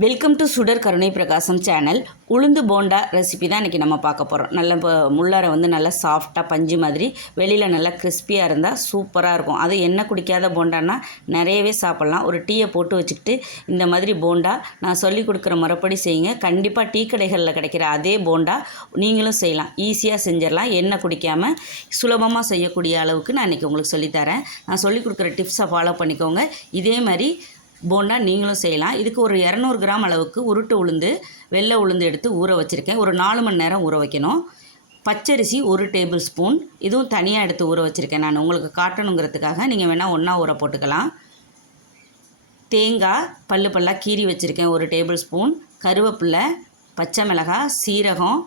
Welcome to சுடர் கருணை பிரகாசம் சேனல் உளுந்து போண்டா ரெசிபி தான் இன்றைக்கி நம்ம பார்க்க போகிறோம் நல்ல இப்போ முள்ளாரை வந்து நல்லா சாஃப்டாக பஞ்சு மாதிரி வெளியில் நல்லா கிறிஸ்பியாக இருந்தால் சூப்பராக இருக்கும். அது எண்ணெய் குடிக்காத போண்டான்னா நிறையவே சாப்பிட்லாம். ஒரு டீயை போட்டு வச்சுக்கிட்டு இந்த மாதிரி போண்டா நான் சொல்லி கொடுக்குற முறைப்படி செய்யுங்க. கண்டிப்பாக டீ கடைகளில் கிடைக்கிற அதே போண்டா நீங்களும் செய்யலாம். ஈஸியாக செஞ்சிடலாம். எண்ணெய் குடிக்காமல் சுலபமாக செய்யக்கூடிய அளவுக்கு நான் இன்றைக்கி உங்களுக்கு சொல்லித்தரேன் நான் சொல்லி கொடுக்குற டிப்ஸை ஃபாலோ பண்ணிக்கோங்க. இதே மாதிரி போண்டா நீங்களும் செய்யலாம். இதுக்கு ஒரு இரநூறு கிராம் அளவுக்கு உருட்டு உளுந்து வெள்ளை உளுந்து எடுத்து ஊற வச்சுருக்கேன். ஒரு நாலு மணி நேரம் ஊற வைக்கணும். பச்சரிசி ஒரு டேபிள் ஸ்பூன். இதுவும் தனியாக எடுத்து ஊற வச்சுருக்கேன் நான். உங்களுக்கு காட்டணுங்கிறதுக்காக நீங்கள் வேணால் ஒன்றா ஊற போட்டுக்கலாம். தேங்காய் பல்லு பல்லாக கீறி வச்சுருக்கேன் ஒரு டேபிள் ஸ்பூன். கருவேப்பில்லை பச்சை மிளகாய் சீரகம்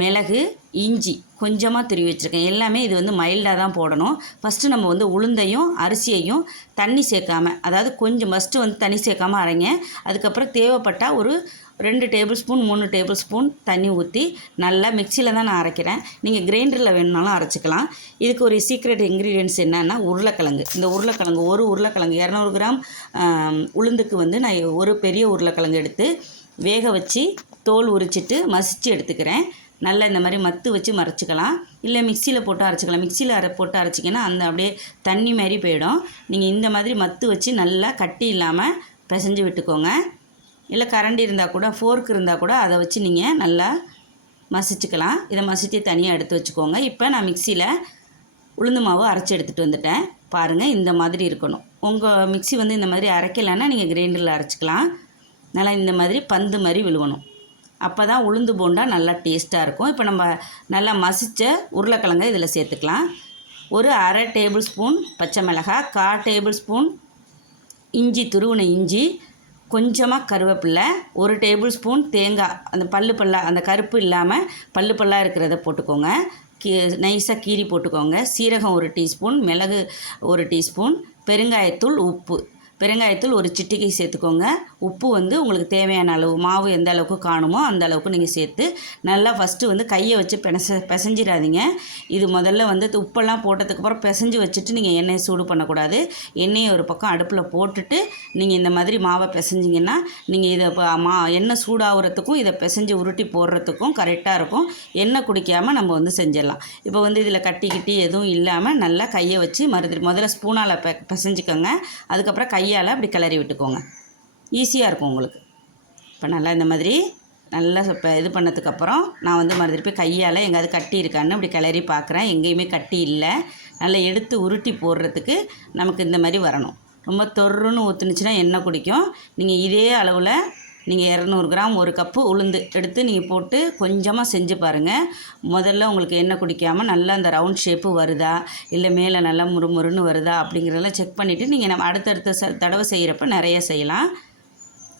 மிளகு இஞ்சி கொஞ்சமாக துருவி வச்சுருக்கேன். எல்லாமே இது வந்து மைல்டாக தான் போடணும். ஃபஸ்ட்டு நம்ம வந்து உளுந்தையும் அரிசியையும் தண்ணி சேர்க்காம அதாவது கொஞ்சம் ஃபஸ்ட்டு வந்து தண்ணி சேர்க்காமல் அரைங்க. அதுக்கப்புறம் தேவைப்பட்டால் ஒரு ரெண்டு டேபிள் ஸ்பூன் மூணு டேபிள் ஸ்பூன் தண்ணி ஊற்றி நல்லா மிக்சியில் தான் நான் அரைக்கிறேன். நீங்கள் கிரைண்டரில் வேணுனாலும் அரைச்சிக்கலாம். இதுக்கு ஒரு சீக்ரெட் இன்க்ரீடியன்ஸ் என்னென்னா உருளைக்கிழங்கு. இந்த உருளைக்கிழங்கு ஒரு உருளைக்கிழங்கு இரநூறு கிராம் உளுந்துக்கு வந்து நான் ஒரு பெரிய உருளைக்கிழங்கு எடுத்து வேக வச்சு தோல் உரிச்சிட்டு மசிச்சு எடுத்துக்கிறேன். நல்லா இந்த மாதிரி மத்து வச்சு மறைச்சிக்கலாம். இல்லை மிக்சியில் போட்டு அரைச்சிக்கலாம். மிக்சியில் அரை போட்டு அரைச்சிங்கன்னா அந்த அப்படியே தண்ணி மாதிரி போயிடும். நீங்கள் இந்த மாதிரி மத்து வச்சு நல்லா கட்டி இல்லாமல் பிசைஞ்சு விட்டுக்கோங்க. இல்லை கரண்டி இருந்தால் கூட ஃபோர்க் இருந்தால் கூட அதை வச்சு நீங்கள் நல்லா மசிச்சுக்கலாம். இதை மசித்து தனியாக எடுத்து வச்சுக்கோங்க. இப்போ நான் மிக்சியில் உளுந்து மாவு அரைச்சி எடுத்துகிட்டு வந்துட்டேன். பாருங்கள் இந்த மாதிரி இருக்கணும். உங்கள் மிக்ஸி வந்து இந்த மாதிரி அரைக்கலைன்னா நீங்கள் கிரைண்டரில் அரைச்சிக்கலாம். நல்லா இந்த மாதிரி பந்து மாதிரி விழுவணும். அப்போ தான் உளுந்து போண்டா நல்லா டேஸ்ட்டாக இருக்கும். இப்போ நம்ம நல்லா மசித்த உருளைக்கிழங்கை இதில் சேர்த்துக்கலாம். ஒரு அரை டேபிள் ஸ்பூன் பச்சை மிளகாய் கா டேபிள் ஸ்பூன் இஞ்சி துருவின இஞ்சி கொஞ்சமாக கருவேப்பில்லை ஒரு டேபிள் ஸ்பூன் தேங்காய் அந்த பல்லு பல்லா அந்த கருப்பு இல்லாமல் பல்லு பல்லாக இருக்கிறத போட்டுக்கோங்க. கீ நைஸாக கீரி போட்டுக்கோங்க. சீரகம் ஒரு டீஸ்பூன் மிளகு ஒரு டீஸ்பூன் பெருங்காயத்தூள் உப்பு. பெருங்காயத்தூள் ஒரு சிட்டிகை சேர்த்துக்கோங்க. உப்பு வந்து உங்களுக்கு தேவையான அளவு மாவு எந்த அளவுக்கு காணுமோ அந்த அளவுக்கு நீங்கள் சேர்த்து நல்லா ஃபஸ்ட்டு வந்து கையை வச்சு பெச பிசைஞ்சிடாதீங்க. இது முதல்ல வந்து உப்பெல்லாம் போட்டதுக்கப்புறம் பிசைஞ்சு வச்சுட்டு நீங்கள் எண்ணெயை சூடு பண்ணக்கூடாது. எண்ணெயை ஒரு பக்கம் அடுப்பில் போட்டுட்டு நீங்கள் இந்த மாதிரி மாவை பிசைஞ்சிங்கன்னா நீங்கள் இதை மா எண்ணெய் சூடாகிறதுக்கும் இதை பிசைஞ்சு உருட்டி போடுறதுக்கும் கரெக்டாக இருக்கும். எண்ணெய் குடிக்காமல் நம்ம வந்து செஞ்சிடலாம். இப்போ வந்து இதில் கட்டி கிட்டி எதுவும் இல்லாமல் நல்லா கையை வச்சு மறுதி முதல்ல ஸ்பூனால் பெ பிசைஞ்சிக்கோங்க. அதுக்கப்புறம் கையால் அப்படி கிளறி விட்டுக்கோங்க. ஈஸியாக இருக்கும் உங்களுக்கு. இப்போ நல்லா இந்த மாதிரி நல்லா இப்போ இது பண்ணதுக்கப்புறம் நான் வந்து மறுபடியும் போய் கையால் எங்கேயாவது கட்டி இருக்கான்னு அப்படி கிளறி பார்க்குறேன் எங்கேயுமே கட்டி இல்லை. நல்லா எடுத்து உருட்டி போடுறதுக்கு நமக்கு இந்த மாதிரி வரணும். ரொம்ப தொருன்னு ஊற்றுனுச்சுன்னா எண்ணெய் குடிக்கும். நீங்கள் இதே அளவில் நீங்கள் இரநூறு கிராம் ஒரு கப்பு உளுந்து எடுத்து நீங்கள் போட்டு கொஞ்சமாக செஞ்சு பாருங்கள் முதல்ல உங்களுக்கு எண்ணெய் குடிக்காமல் நல்லா அந்த ரவுண்ட் ஷேப்பு வருதா? இல்லை மேலே நல்லா முறுமுறுன்னு வருதா? அப்படிங்கிறதெல்லாம் செக் பண்ணிவிட்டு நீங்கள் நம்ம அடுத்தடுத்த ச தடவை செய்கிறப்ப நிறைய செய்யலாம்.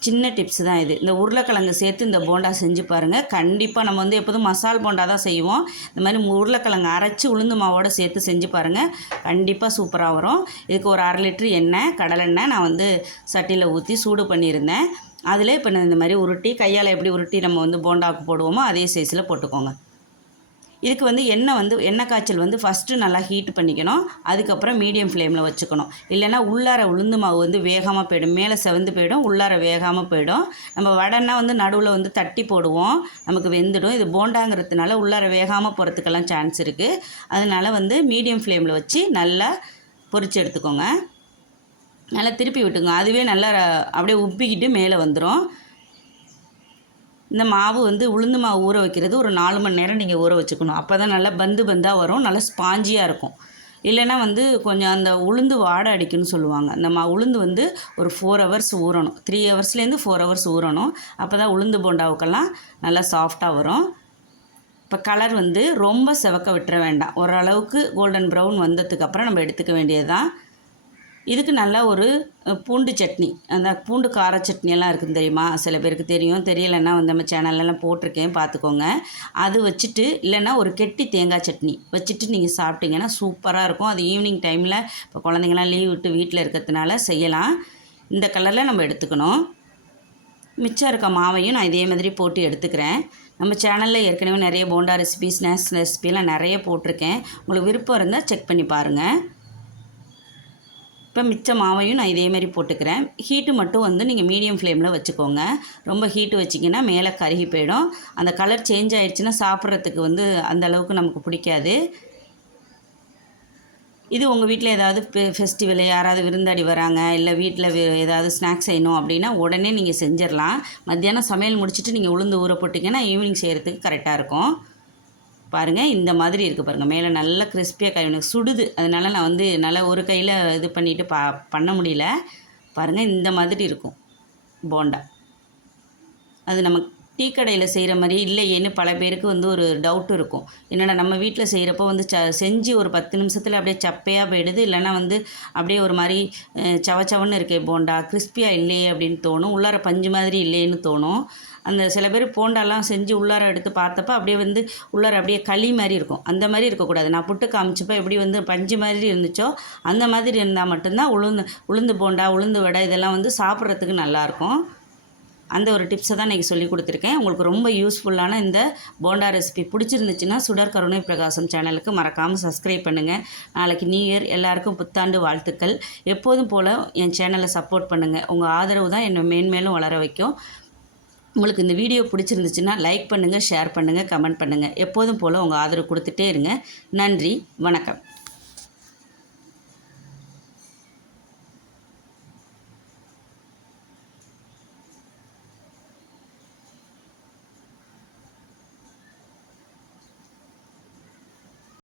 சின்ன டிப்ஸ் தான் இது. இந்த உருளைக்கிழங்கு சேர்த்து இந்த போண்டா செஞ்சு பாருங்கள் கண்டிப்பாக நம்ம வந்து எப்போதும் மசால் போண்டா தான் செய்வோம். இந்த மாதிரி உருளைக்கிழங்கு அரைச்சி உளுந்து மாவோட சேர்த்து செஞ்சு பாருங்கள் கண்டிப்பாக சூப்பராக வரும். இதுக்கு ஒரு அரை லிட்ரு எண்ணெய் கடலெண்ணெய் நான் வந்து சட்டியில் ஊற்றி சூடு பண்ணியிருந்தேன். அதில் இப்போ நான் இந்த மாதிரி உருட்டி கையால் எப்படி உருட்டி நம்ம வந்து போண்டாவுக்கு போடுவோமோ அதே சைஸில் போட்டுக்கோங்க. இதுக்கு வந்து எண்ணெய் வந்து எண்ணெய் காய்ச்சல் வந்து ஃபஸ்ட்டு நல்லா ஹீட் பண்ணிக்கணும். அதுக்கப்புறம் மீடியம் ஃப்ளேமில் வச்சுக்கணும். இல்லைன்னா உள்ளார உளுந்து மாவு வந்து வேகாமல் போயிடும். மேலே செவந்து போயிடும் உள்ளார வேகாமல் போயிடும். நம்ம வடைன்னா வந்து நடுவில் வந்து தட்டி போடுவோம். நமக்கு வெந்துடும். இது போண்டாங்கிறதுனால உள்ளார வேகாமல் போகிறதுக்கெல்லாம் சான்ஸ் இருக்குது அதனால் வந்து மீடியம் ஃப்ளேமில் வச்சு நல்லா பொரிச்சு எடுத்துக்கோங்க. நல்லா திருப்பி விட்டுங்க. அதுவே நல்லா அப்படியே உப்பிக்கிட்டு மேலே வந்துடும் இந்த மாவு வந்து உளுந்து மாவு ஊற வைக்கிறது ஒரு நாலு மணி நேரம் நீங்கள் ஊற வச்சுக்கணும். அப்போ தான் நல்லா பந்து பந்தாக வரும். நல்லா ஸ்பாஞ்சியாக இருக்கும். இல்லைன்னா வந்து கொஞ்சம் அந்த உளுந்து வாடை அடிக்குன்னு சொல்லுவாங்க. அந்த மா உளுந்து வந்து ஒரு ஃபோர் ஹவர்ஸ் ஊறணும். த்ரீ ஹவர்ஸ்லேருந்து ஃபோர் ஹவர்ஸ் ஊறணும். அப்போ தான் உளுந்து போண்டாவுக்கெல்லாம் நல்லா சாஃப்டாக வரும். இப்போ கலர் வந்து ரொம்ப செவக்க விட்டுற வேண்டாம். ஓரளவுக்கு கோல்டன் ப்ரௌன் வந்ததுக்கப்புறம் நம்ம எடுத்துக்க வேண்டியது தான் இதுக்கு நல்லா ஒரு பூண்டு சட்னி. அந்த பூண்டு கார சட்னியெல்லாம் இருக்குது தெரியுமா? சில பேருக்கு தெரியும். தெரியலைன்னா வந்து நம்ம சேனல்லலாம் போட்டிருக்கேன். பார்த்துக்கோங்க. அது வச்சுட்டு இல்லைன்னா ஒரு கெட்டி தேங்காய் சட்னி வச்சுட்டு நீங்கள் சாப்பிட்டீங்கன்னா சூப்பராக இருக்கும். அது ஈவினிங் டைமில் இப்போ குழந்தைங்களாம் லீவ் விட்டு வீட்டில் இருக்கிறதுனால செய்யலாம். இந்த கலரில் நம்ம எடுத்துக்கணும். மிச்சம் இருக்க மாவையும் நான் இதே மாதிரி போட்டு எடுத்துக்கிறேன். நம்ம சேனலில் ஏற்கனவே நிறைய போண்டா ரெசிபி ஸ்நாக்ஸ் ரெசிபிலாம் நிறைய போட்டிருக்கேன். உங்களுக்கு விருப்பம் இருந்தால் செக் பண்ணி பாருங்கள் இப்போ மிச்ச மாவையும் நான் இதே மாதிரி போட்டுக்கிறேன். ஹீட்டு மட்டும் வந்து நீங்கள் மீடியம் ஃப்ளேமில் வச்சுக்கோங்க. ரொம்ப ஹீட்டு வச்சிங்கன்னா மேலே கருகி போயிடும். அந்த கலர் சேஞ்ச் ஆயிடுச்சுன்னா சாப்பிட்றதுக்கு வந்து அந்த அளவுக்கு நமக்கு பிடிக்காது. இது உங்கள் வீட்டில் ஏதாவது ஃபெஸ்டிவலு யாராவது விருந்தாடி வராங்க இல்லை வீட்டில் ஏதாவது ஸ்நாக்ஸ் செய்யணும் அப்படின்னா உடனே நீங்கள் செஞ்சிடலாம். மத்தியானம் சமையல் முடிச்சுட்டு நீங்கள் உளுந்து ஊற போட்டிங்கன்னா ஈவினிங் செய்கிறதுக்கு கரெக்டாக இருக்கும். பாருங்கள் இந்த மாதிரி இருக்குது பாருங்கள் மேலே நல்லா கிறிஸ்பியாக கை எனக்கு சுடுது. அதனால் நான் வந்து நல்லா ஒரு கையில் இது பண்ணிவிட்டு பா பண்ண முடியல. பாருங்கள் இந்த மாதிரி இருக்கும். போண்டா. அது நம்ம டீ கடையில் செய்கிற மாதிரி இல்லையேன்னு பல பேருக்கு வந்து ஒரு டவுட் இருக்கும். என்னடா நம்ம வீட்டில் செய்கிறப்போ வந்து ச செஞ்சு ஒரு பத்து நிமிஷத்தில் அப்படியே சப்பையாக போயிடுது. இல்லைன்னா வந்து அப்படியே ஒரு மாதிரி சவச்சவன்னு இருக்கே போண்டா கிறிஸ்பியாக இல்லையே அப்படின்னு தோணும். உள்ளார பஞ்சு மாதிரி இல்லையேன்னு தோணும். அந்த சில பேர் போண்டாலாம் செஞ்சு உள்ளார எடுத்து பார்த்தப்ப அப்படியே வந்து உள்ளார அப்படியே களி மாதிரி இருக்கும். அந்த மாதிரி இருக்கக்கூடாது. நான் புட்டு காமிச்சப்போ எப்படி வந்து பஞ்சு மாதிரி இருந்துச்சோ அந்த மாதிரி இருந்தால் மட்டும்தான் உளுந்து உளுந்து போண்டா உளுந்து வடை இதெல்லாம் வந்து சாப்பிட்றதுக்கு நல்லாயிருக்கும். அந்த ஒரு டிப்ஸை தான் இன்றைக்கி சொல்லி கொடுத்துருக்கேன். உங்களுக்கு ரொம்ப யூஸ்ஃபுல்லான இந்த போண்டா ரெசிபி பிடிச்சிருந்துச்சுன்னா சுடர் கருணை பிரகாசம் சேனலுக்கு மறக்காமல் சப்ஸ்கிரைப் பண்ணுங்கள் நாளைக்கு நியூ இயர் எல்லாருக்கும் புத்தாண்டு வாழ்த்துக்கள். எப்போதும் போல் என் சேனலை சப்போர்ட் பண்ணுங்கள் உங்கள் ஆதரவு தான் என்னை மேன்மேலும் வளர வைக்கும். உங்களுக்கு இந்த வீடியோ பிடிச்சிருந்துச்சுன்னா லைக் பண்ணுங்கள் ஷேர் பண்ணுங்கள் கமெண்ட் பண்ணுங்கள் எப்போதும் போல் உங்கள் ஆதரவு கொடுத்துட்டே இருங்க. நன்றி வணக்கம்.